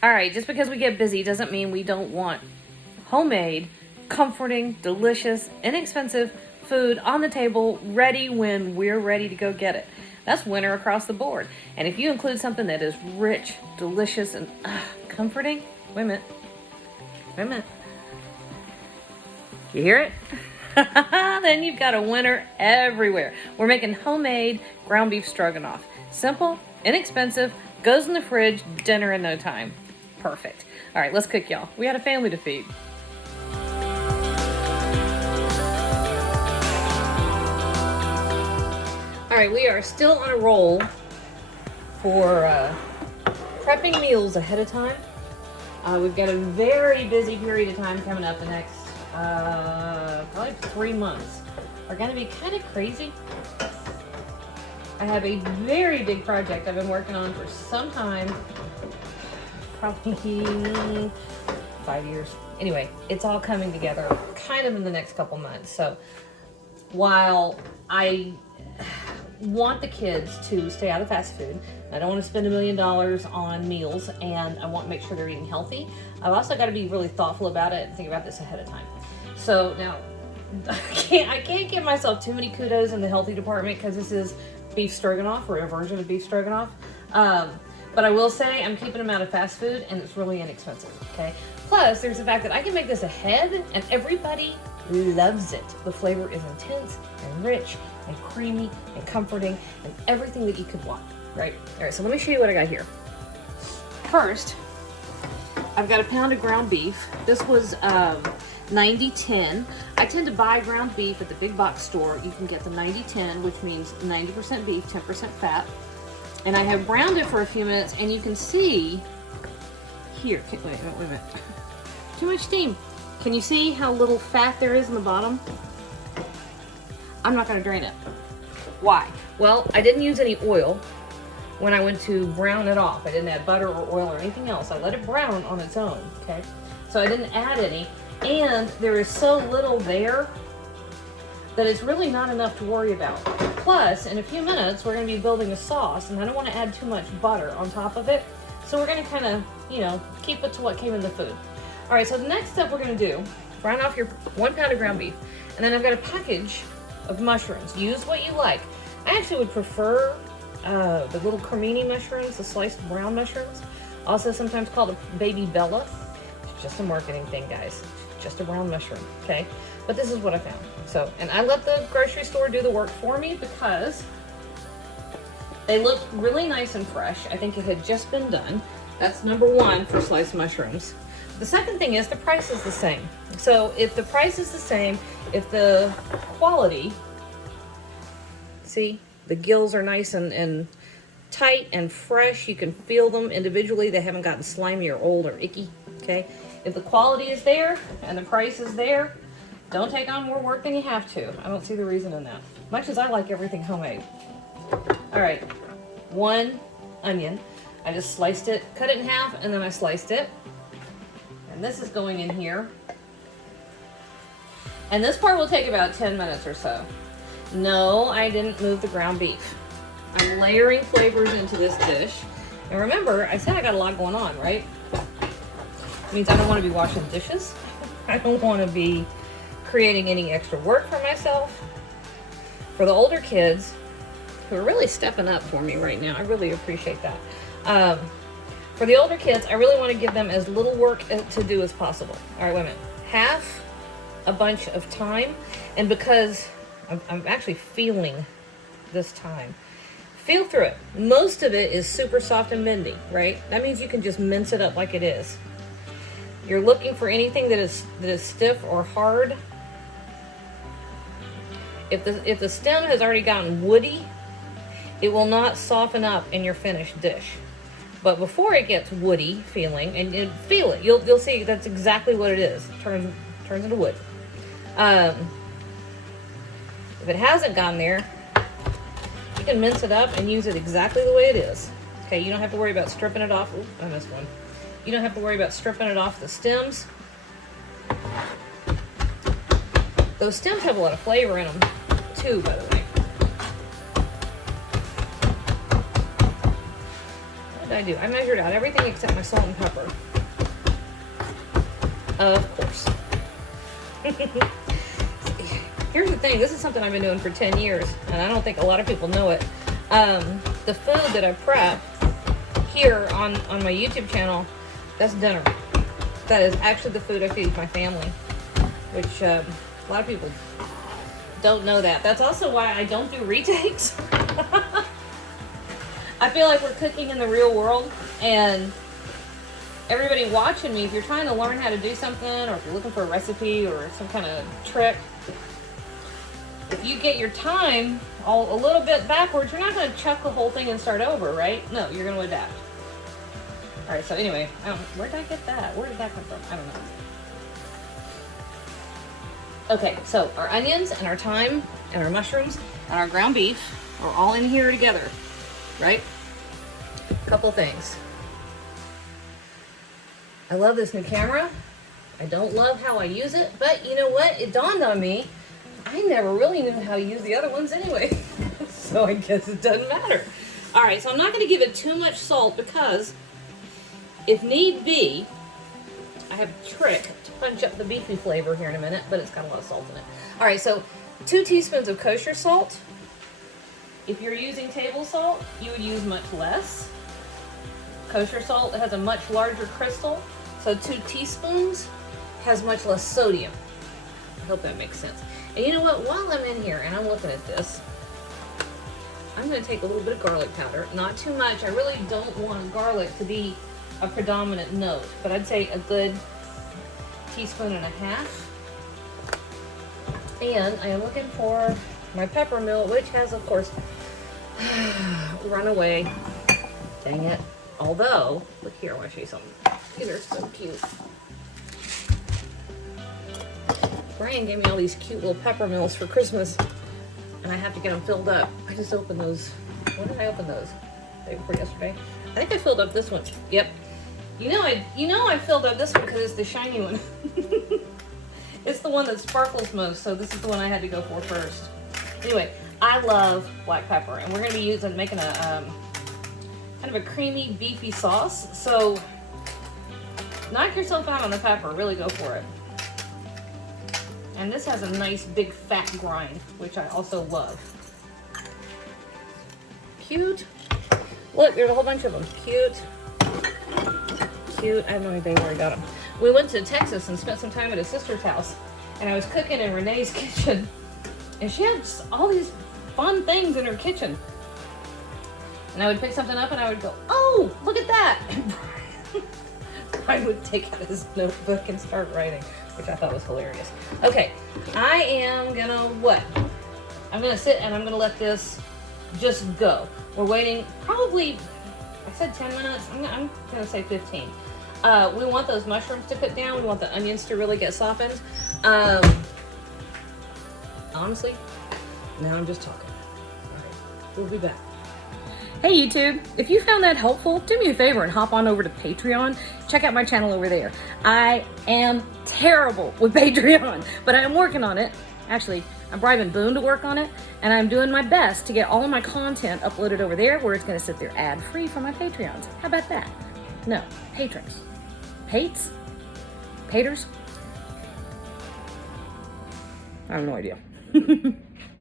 All right, just because we get busy doesn't mean we don't want homemade, comforting, delicious, inexpensive food on the table, ready when we're ready to go get it. That's winter across the board. And if you include something that is rich, delicious, and comforting, wait a minute. You hear it? Then you've got a winner everywhere. We're making homemade ground beef stroganoff. Simple, inexpensive, goes in the fridge, dinner in no time. Perfect. All right, let's cook, y'all. We got a family to feed. All right, we are still on a roll for prepping meals ahead of time. We've got a very busy period of time coming up the next probably 3 months. Are going to be kind of crazy. I have a very big project I've been working on for some time, probably 5 years. Anyway, it's all coming together kind of in the next couple months. So while I want the kids to stay out of fast food, I don't want to spend $1 million on meals, and I want to make sure they're eating healthy. I've also got to be really thoughtful about it and think about this ahead of time. So now, I can't give myself too many kudos in the healthy department because this is beef stroganoff, or a version of beef stroganoff. But I will say I'm keeping them out of fast food, and it's really inexpensive, okay? Plus, there's the fact that I can make this ahead, and everybody loves it. The flavor is intense and rich and creamy and comforting and everything that you could want, right? All right, so let me show you what I got here. First, I've got a pound of ground beef. This was 90-10. I tend to buy ground beef at the big box store. You can get the 90-10, which means 90% beef, 10% fat. And I have browned it for a few minutes, and you can see here, wait a minute. Too much steam. Can you see how little fat there is in the bottom? I'm not gonna drain it. Why? Well, I didn't use any oil when I went to brown it off. I didn't add butter or oil or anything else. I let it brown on its own, okay? So I didn't add any, and there is so little there that it's really not enough to worry about. Plus, in a few minutes, we're gonna be building a sauce, and I don't wanna add too much butter on top of it. So we're gonna kinda, keep it to what came in the food. All right, so the next step we're gonna do, brown off your 1 pound of ground beef, and then I've got a package of mushrooms. Use what you like. I actually would prefer the little cremini mushrooms, the sliced brown mushrooms, also sometimes called a baby bella. It's just a marketing thing, guys. Just a brown mushroom, okay? But this is what I found. So, and I let the grocery store do the work for me because they look really nice and fresh. I think it had just been done. That's number one for sliced mushrooms. The second thing is the price is the same. So if the price is the same, if the quality, see, the gills are nice and tight and fresh, you can feel them individually. They haven't gotten slimy or old or icky, okay? If the quality is there and the price is there, don't take on more work than you have to. I don't see the reason in that. Much as I like everything homemade. All right, 1 onion. I just sliced it, cut it in half, and then I sliced it. And this is going in here. And this part will take about 10 minutes or so. No, I didn't move the ground beef. I'm layering flavors into this dish. And remember, I said I got a lot going on, right? It means I don't want to be washing dishes. I don't want to be creating any extra work for myself. For the older kids, who are really stepping up for me right now, I really appreciate that. For the older kids, I really want to give them as little work to do as possible. All right, wait a minute. Half a bunch of thyme, and because I'm actually feeling this thyme, feel through it. Most of it is super soft and bendy, right? That means you can just mince it up like it is. You're looking for anything that is stiff or hard. If the stem has already gotten woody, it will not soften up in your finished dish. But before it gets woody feeling, and feel it, you'll see that's exactly what it is. Turns into wood. If it hasn't gone there, you can mince it up and use it exactly the way it is. Okay, you don't have to worry about stripping it off. Ooh, I missed one. You don't have to worry about stripping it off the stems. Those stems have a lot of flavor in them too, by the way. did I do? I measured out everything except my salt and pepper. Of course. Here's the thing. This is something I've been doing for 10 years, and I don't think a lot of people know it. The food that I prep here on my YouTube channel, that's dinner. That is actually the food I feed my family, which a lot of people don't know that. That's also why I don't do retakes. I feel like we're cooking in the real world, and everybody watching me, if you're trying to learn how to do something, or if you're looking for a recipe or some kind of trick, if you get your time a little bit backwards, you're not going to chuck the whole thing and start over, right? No, you're going to adapt. All right, so anyway, where did I get that? Where did that come from? I don't know. Okay, so our onions and our thyme and our mushrooms and our ground beef are all in here together, right? Couple things. I love this new camera. I don't love how I use it, but you know what? It dawned on me, I never really knew how to use the other ones anyway. So I guess it doesn't matter. All right, so I'm not going to give it too much salt because if need be, I have a trick to punch up the beefy flavor here in a minute, but it's got a lot of salt in it. All right, so 2 teaspoons of kosher salt. If you're using table salt, you would use much less. Kosher salt has a much larger crystal, so 2 teaspoons has much less sodium. I hope that makes sense. And you know what? While I'm in here and I'm looking at this, I'm going to take a little bit of garlic powder. Not too much. I really don't want garlic to be a predominant note, but I'd say a good 1.5 teaspoons. And I am looking for my pepper mill, which has, of course, run away. Dang it. Although, look here, I want to show you something. These are so cute. Brian gave me all these cute little pepper mills for Christmas, and I have to get them filled up. I just opened those. When did I open those? The day before yesterday? I think I filled up this one. Yep. You know I filled up this one because it's the shiny one. It's the one that sparkles most, so this is the one I had to go for first. Anyway, I love black pepper, and we're going to be making a kind of a creamy, beefy sauce. So knock yourself out on the pepper. Really go for it. And this has a nice big fat grind, which I also love. Cute. Look, there's a whole bunch of them. Cute. Cute. I have no idea where I got them. We went to Texas and spent some time at a sister's house, and I was cooking in Renee's kitchen, and she had all these fun things in her kitchen. And I would pick something up and I would go, oh, look at that. And Brian would take out his notebook and start writing, which I thought was hilarious. Okay, I am gonna what? I'm gonna sit and I'm gonna let this just go. We're waiting probably, I said 10 minutes, I'm gonna say 15. We want those mushrooms to cook down. We want the onions to really get softened. Honestly, now I'm just talking. All right, we'll be back. Hey YouTube, if you found that helpful, do me a favor and hop on over to Patreon. Check out my channel over there. I am terrible with Patreon, but I'm working on it. Actually, I'm bribing Boone to work on it, and I'm doing my best to get all of my content uploaded over there where it's gonna sit there ad-free for my Patreons. How about that? No, patrons. Pates? Paters? I have no idea.